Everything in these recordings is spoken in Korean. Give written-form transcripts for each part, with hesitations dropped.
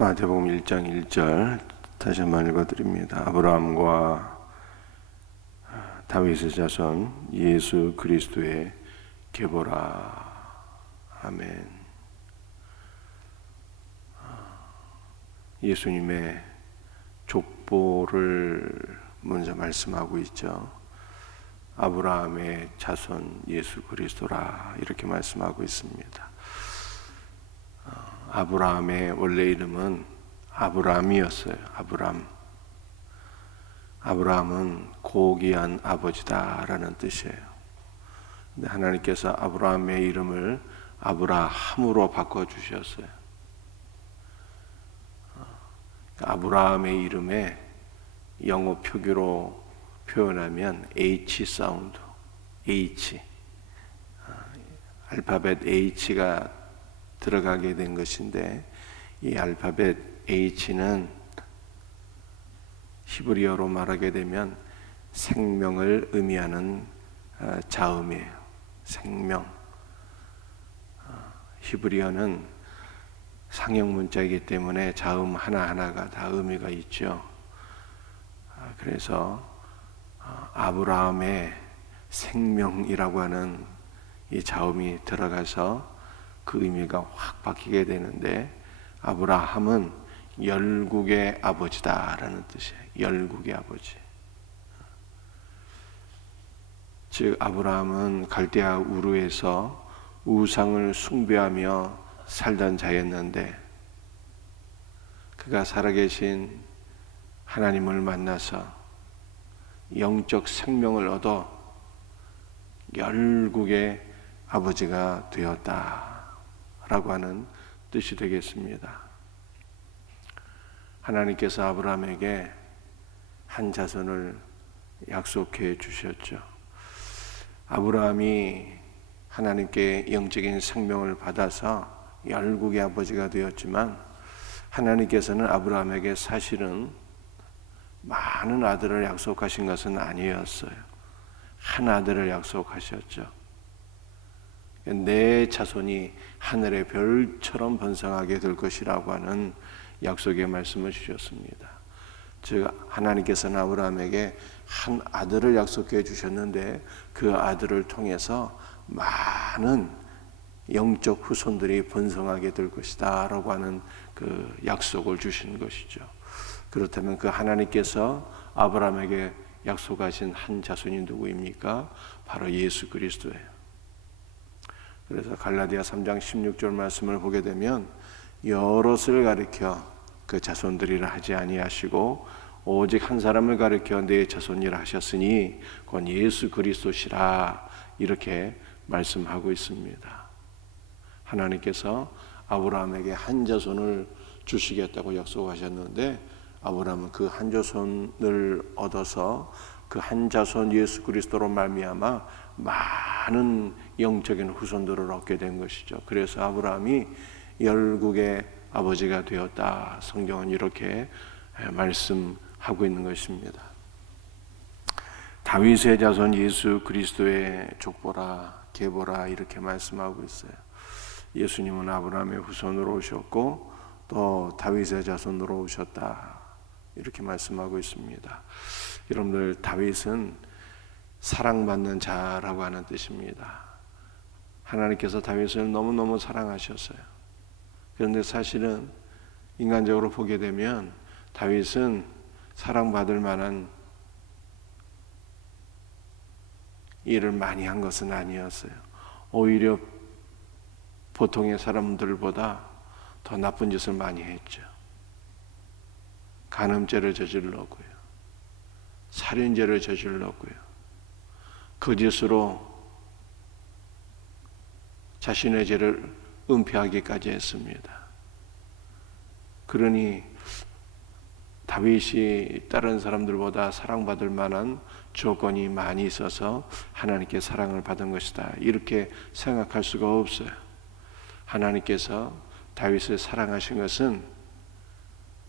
마태복음 1장 1절 다시 한번 읽어드립니다. 아브라함과 다윗의 자손 예수 그리스도의 계보라. 아멘. 예수님의 족보를 먼저 말씀하고 있죠. 아브라함의 자손 예수 그리스도라 이렇게 말씀하고 있습니다. 아브라함의 원래 이름은 아브람이었어요. 아브라함은 고귀한 아버지다라는 뜻이에요. 근데 하나님께서 아브라함의 이름을 아브라함으로 바꿔주셨어요. 아브라함의 이름에 영어 표기로 표현하면 H 사운드, H, 알파벳 H가 들어가게 된 것인데, 이 알파벳 H는 히브리어로 말하게 되면 생명을 의미하는 자음이에요. 생명. 히브리어는 상형 문자이기 때문에 자음 하나하나가 다 의미가 있죠. 그래서 아브라함의 생명이라고 하는 이 자음이 들어가서 그 의미가 확 바뀌게 되는데, 아브라함은 열국의 아버지다라는 뜻이에요. 열국의 아버지. 즉 아브라함은 갈대아 우르에서 우상을 숭배하며 살던 자였는데, 그가 살아계신 하나님을 만나서 영적 생명을 얻어 열국의 아버지가 되었다 라고 하는 뜻이 되겠습니다. 하나님께서 아브라함에게 한 자손을 약속해 주셨죠. 아브라함이 하나님께 영적인 생명을 받아서 열국의 아버지가 되었지만, 하나님께서는 아브라함에게 사실은 많은 아들을 약속하신 것은 아니었어요. 한 아들을 약속하셨죠. 내 자손이 하늘의 별처럼 번성하게 될 것이라고 하는 약속의 말씀을 주셨습니다. 즉 하나님께서는 아브라함에게 한 아들을 약속해 주셨는데, 그 아들을 통해서 많은 영적 후손들이 번성하게 될 것이다 라고 하는 그 약속을 주신 것이죠. 그렇다면 그 하나님께서 아브라함에게 약속하신 한 자손이 누구입니까? 바로 예수 그리스도예요. 그래서 갈라디아 3장 16절 말씀을 보게 되면, 여럿을 가리켜 그 자손들이라 하지 아니하시고 오직 한 사람을 가리켜 내 자손이라 하셨으니 곧 예수 그리스도시라 이렇게 말씀하고 있습니다. 하나님께서 아브라함에게 한 자손을 주시겠다고 약속하셨는데, 아브라함은 그 한 자손을 얻어서 그 한 자손 예수 그리스도로 말미암아 많은 영적인 후손들을 얻게 된 것이죠. 그래서 아브라함이 열국의 아버지가 되었다. 성경은 이렇게 말씀하고 있는 것입니다. 다윗의 자손 예수 그리스도의 족보라, 계보라 이렇게 말씀하고 있어요. 예수님은 아브라함의 후손으로 오셨고 또 다윗의 자손으로 오셨다. 이렇게 말씀하고 있습니다. 여러분들, 다윗은 사랑받는 자라고 하는 뜻입니다. 하나님께서 다윗을 너무너무 사랑하셨어요. 그런데 사실은 인간적으로 보게 되면 다윗은 사랑받을 만한 일을 많이 한 것은 아니었어요. 오히려 보통의 사람들보다 더 나쁜 짓을 많이 했죠. 간음죄를 저질렀고요, 살인죄를 저질렀고요, 거짓으로 자신의 죄를 은폐하기까지 했습니다. 그러니 다윗이 다른 사람들보다 사랑받을 만한 조건이 많이 있어서 하나님께 사랑을 받은 것이다 이렇게 생각할 수가 없어요. 하나님께서 다윗을 사랑하신 것은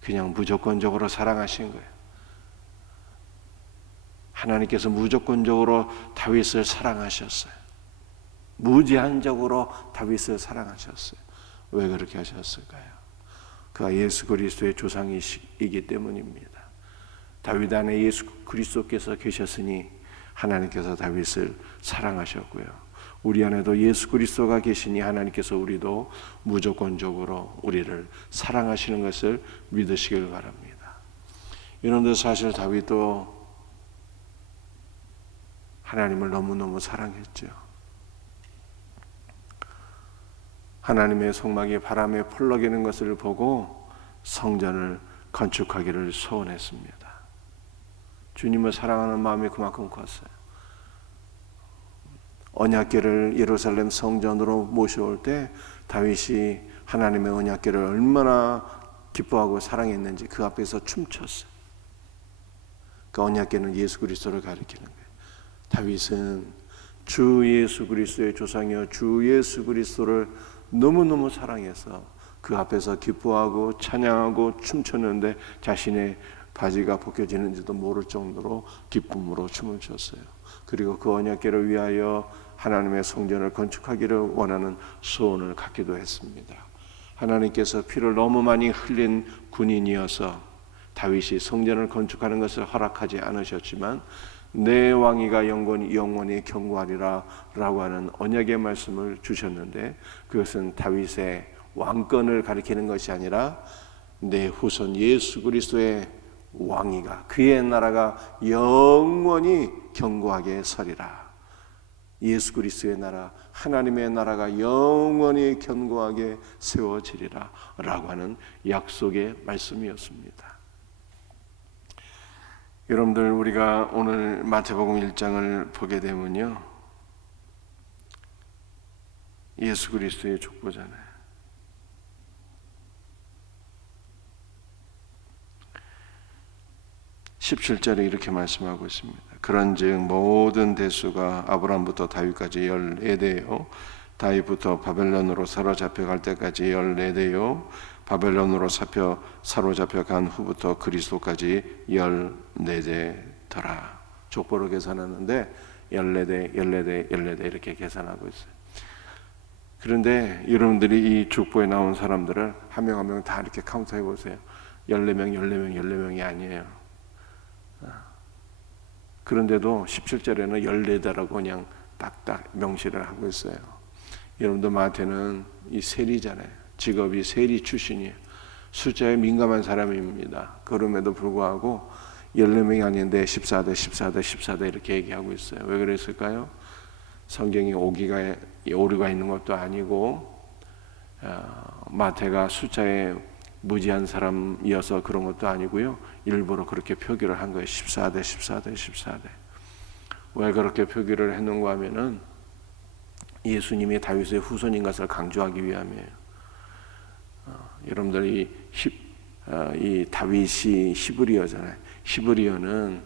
그냥 무조건적으로 사랑하신 거예요. 하나님께서 무조건적으로 다윗을 사랑하셨어요. 무제한적으로 다윗을 사랑하셨어요. 왜 그렇게 하셨을까요? 그가 예수 그리스도의 조상이기 때문입니다. 다윗 안에 예수 그리스도께서 계셨으니 하나님께서 다윗을 사랑하셨고요. 우리 안에도 예수 그리스도가 계시니 하나님께서 우리도 무조건적으로 우리를 사랑하시는 것을 믿으시길 바랍니다. 여러분들, 사실 다윗도 하나님을 너무너무 사랑했죠. 하나님의 성막이 바람에 펄럭이는 것을 보고 성전을 건축하기를 소원했습니다. 주님을 사랑하는 마음이 그만큼 컸어요. 언약궤를 예루살렘 성전으로 모셔올 때 다윗이 하나님의 언약궤를 얼마나 기뻐하고 사랑했는지 그 앞에서 춤췄어요. 그 언약궤는 예수 그리스도를 가리키는 거예요. 다윗은 주 예수 그리스도의 조상이요 주 예수 그리스도를 너무너무 사랑해서 그 앞에서 기뻐하고 찬양하고 춤췄는데 자신의 바지가 벗겨지는지도 모를 정도로 기쁨으로 춤을 췄어요. 그리고 그 언약궤를 위하여 하나님의 성전을 건축하기를 원하는 소원을 갖기도 했습니다. 하나님께서 피를 너무 많이 흘린 군인이어서 다윗이 성전을 건축하는 것을 허락하지 않으셨지만 내 왕위가 영원히 경고하리라 라고 하는 언약의 말씀을 주셨는데, 그것은 다윗의 왕권을 가리키는 것이 아니라 내 후손 예수 그리스도의 왕위가, 그의 나라가 영원히 견고하게 서리라. 예수 그리스도의 나라, 하나님의 나라가 영원히 견고하게 세워지리라 라고 하는 약속의 말씀이었습니다. 여러분들, 우리가 오늘 마태복음 1장을 보게 되면요, 예수 그리스도의 족보잖아요. 17절에 이렇게 말씀하고 있습니다. 그런즉 모든 대수가 아브라함부터 다윗까지 14대요 다윗부터 바벨론으로 사로잡혀 갈 때까지 14대요 바벨론으로 사로잡혀 간 후부터 그리스도까지 14대더라. 족보로 계산하는데 14대 이렇게 계산하고 있어요. 그런데 여러분들이 이 족보에 나온 사람들을 한 명 한 명 다 이렇게 카운트해 보세요. 14명이 아니에요. 그런데도 17절에는 14대라고 그냥 딱딱 명시를 하고 있어요. 여러분들, 마태는 이 세리잖아요. 직업이 세리 출신이에요. 숫자에 민감한 사람입니다. 그럼에도 불구하고 14명이 아닌데 14대 이렇게 얘기하고 있어요. 왜 그랬을까요? 성경이 오류가 있는 것도 아니고 마태가 숫자에 무지한 사람이어서 그런 것도 아니고요. 일부러 그렇게 표기를 한 거예요. 14대. 왜 그렇게 표기를 했는가 하면은 예수님이 다윗의 후손인 것을 강조하기 위함이에요. 여러분들이 이 다윗이 히브리어잖아요. 히브리어는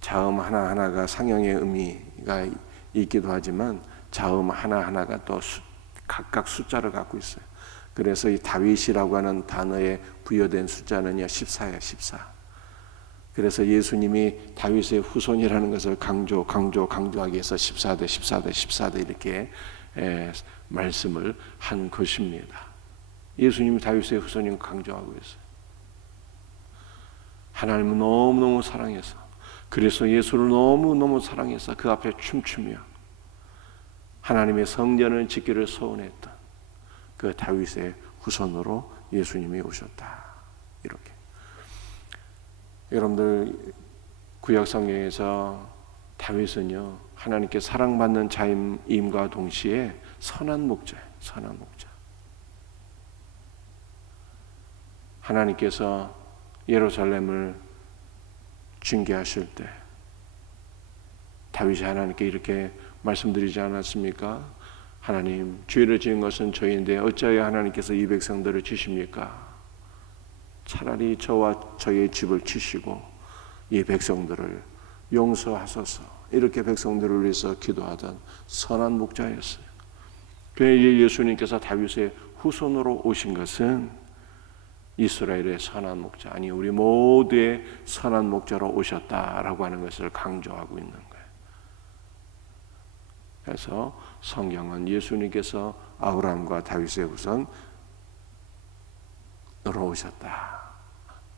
자음 하나하나가 상형의 의미가 있기도 하지만 자음 하나하나가 또 각각 숫자를 갖고 있어요. 그래서 이 다윗이라고 하는 단어에 부여된 숫자는요 14예요. 14. 그래서 예수님이 다윗의 후손이라는 것을 강조하기 위해서 14대 이렇게 말씀을 한 것입니다. 예수님이 다윗의 후손인 걸 강조하고 있어요. 하나님은 너무너무 사랑해서, 그래서 예수를 너무너무 사랑해서 그 앞에 춤추며 하나님의 성전을 짓기를 소원했던 그 다윗의 후손으로 예수님이 오셨다. 이렇게. 여러분들, 구약 성경에서 다윗은요 하나님께 사랑받는 자임과 동시에 선한 목자예요. 선한 목자. 하나님께서 예루살렘을 징계하실 때 다윗이 하나님께 이렇게 말씀드리지 않았습니까? 하나님, 죄를 지은 것은 저희인데 어찌하여 하나님께서 이 백성들을 치십니까? 차라리 저와 저의 집을 치시고 이 백성들을 용서하소서. 이렇게 백성들을 위해서 기도하던 선한 목자였어요. 그래서 예수님께서 다윗의 후손으로 오신 것은 이스라엘의 선한 목자, 아니 우리 모두의 선한 목자로 오셨다라고 하는 것을 강조하고 있는 거예요. 그래서 성경은 예수님께서 아브라함과 다윗의 후손 돌아오셨다.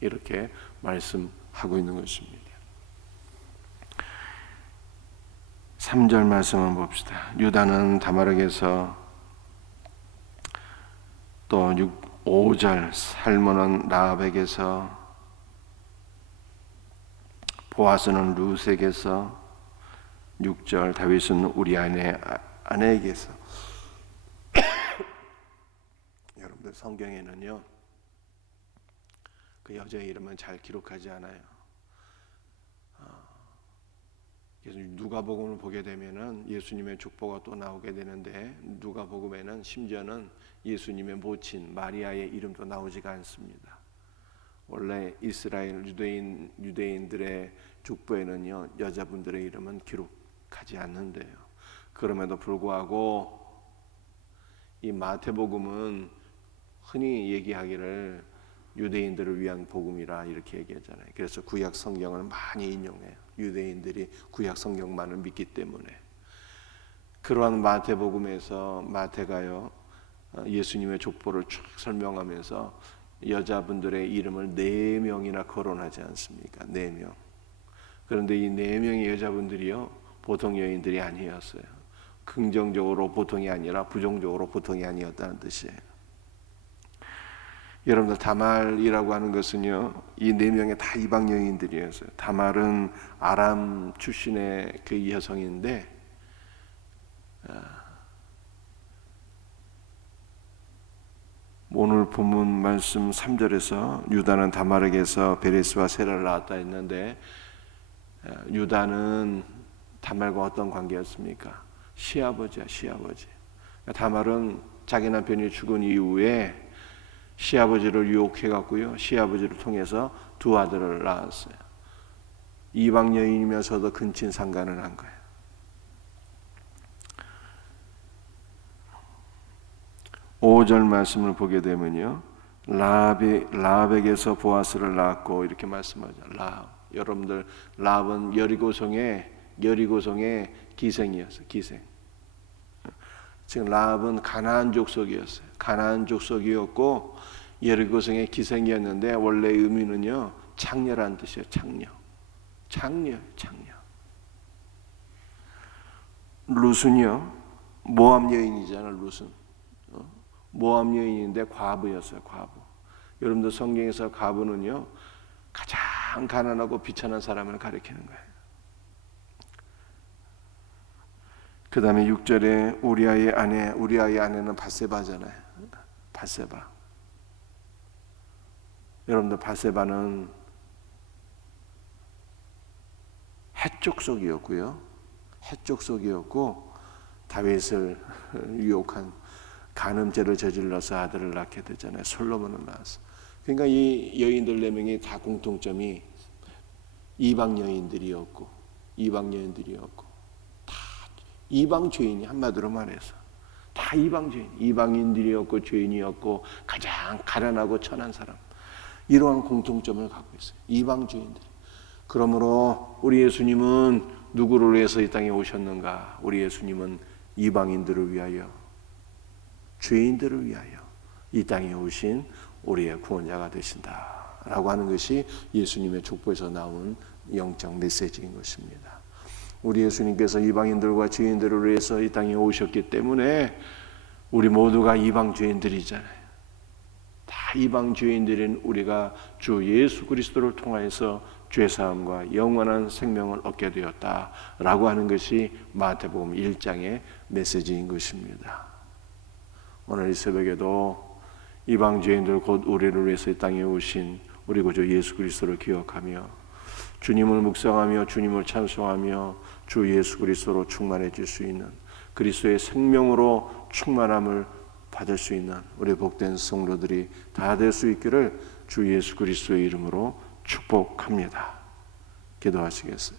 이렇게 말씀하고 있는 것입니다. 3절 말씀을 봅시다. 유다는 다말에게서, 또 5절 살몬은 라합에게서, 보아스는 룻에게서, 6절 다윗은 우리 아내에게서. 여러분들 성경에는요, 그 여자의 이름은 잘 기록하지 않아요. 그래서 누가복음을 보게 되면은 예수님의 족보가 또 나오게 되는데, 누가복음에는 심지어는 예수님의 모친 마리아의 이름도 나오지가 않습니다. 원래 이스라엘 유대인들의 족보에는요, 여자분들의 이름은 기록하지 않는데요. 그럼에도 불구하고 이 마태복음은 흔히 얘기하기를 유대인들을 위한 복음이라 이렇게 얘기하잖아요. 그래서 구약 성경을 많이 인용해요. 유대인들이 구약 성경만을 믿기 때문에. 그러한 마태복음에서 마태가요, 예수님의 족보를 쭉 설명하면서 여자분들의 이름을 4명이나 거론하지 않습니까? 4명. 그런데 이 4명의 여자분들이요, 보통 여인들이 아니었어요. 긍정적으로 보통이 아니라 부정적으로 보통이 아니었다는 뜻이에요. 여러분들, 다말이라고 하는 것은요, 이 4명의 다 이방 여인들이었어요. 다말은 아람 출신의 그 여성인데, 오늘 본문 말씀 3절에서 유다는 다말에게서 베레스와 세라를 낳았다 했는데, 유다는 다말과 어떤 관계였습니까? 시아버지야, 시아버지. 다말은 자기 남편이 죽은 이후에 시아버지를 유혹해 갖고요, 시아버지를 통해서 2 아들을 낳았어요. 이방 여인이면서도 근친상간을 한 거예요. 5절 말씀을 보게 되면요, 라합에게서 보아스를 낳았고 이렇게 말씀하죠. 라합. 여러분들, 라합은 여리고성의 기생이었어요. 기생. 지금 라합은 가나안 족속이었어요. 가나안 족속이었고 여리고성의 기생이었는데, 원래 의미는요, 창녀라는 뜻이에요. 창녀. 룻은요, 모압 여인이잖아요. 룻은 모압 여인인데 과부였어요. 과부. 여러분들, 성경에서 과부는요, 가장 가난하고 비천한 사람을 가리키는 거예요. 그 다음에 6절에 우리아의 아내는 밧세바잖아요. 밧세바. 여러분들, 밧세바는 헷족속이었고요. 다윗을 유혹한 간음죄를 저질러서 아들을 낳게 되잖아요. 솔로몬을 낳았어. 그러니까 이 여인들 4명이 다 공통점이 이방 여인들이었고 다 이방 죄인이, 한마디로 말해서 다 이방 죄인, 이방인들이었고 죄인이었고 가장 가난하고 천한 사람, 이러한 공통점을 갖고 있어요. 이방 죄인들. 그러므로 우리 예수님은 누구를 위해서 이 땅에 오셨는가? 우리 예수님은 이방인들을 위하여, 죄인들을 위하여 이 땅에 오신 우리의 구원자가 되신다라고 하는 것이 예수님의 족보에서 나온 영적 메시지인 것입니다. 우리 예수님께서 이방인들과 죄인들을 위해서 이 땅에 오셨기 때문에 우리 모두가 이방 죄인들이잖아요. 다 이방 죄인들인 우리가 주 예수 그리스도를 통하여서 죄사함과 영원한 생명을 얻게 되었다라고 하는 것이 마태복음 1장의 메시지인 것입니다. 오늘 이 새벽에도 이방 죄인들 곧 우리를 위해서 이 땅에 오신 우리 구주 예수 그리스도를 기억하며 주님을 묵상하며 주님을 찬송하며 주 예수 그리스도로 충만해질 수 있는, 그리스도의 생명으로 충만함을 받을 수 있는 우리 복된 성도들이 다 될 수 있기를 주 예수 그리스도의 이름으로 축복합니다. 기도하시겠어요?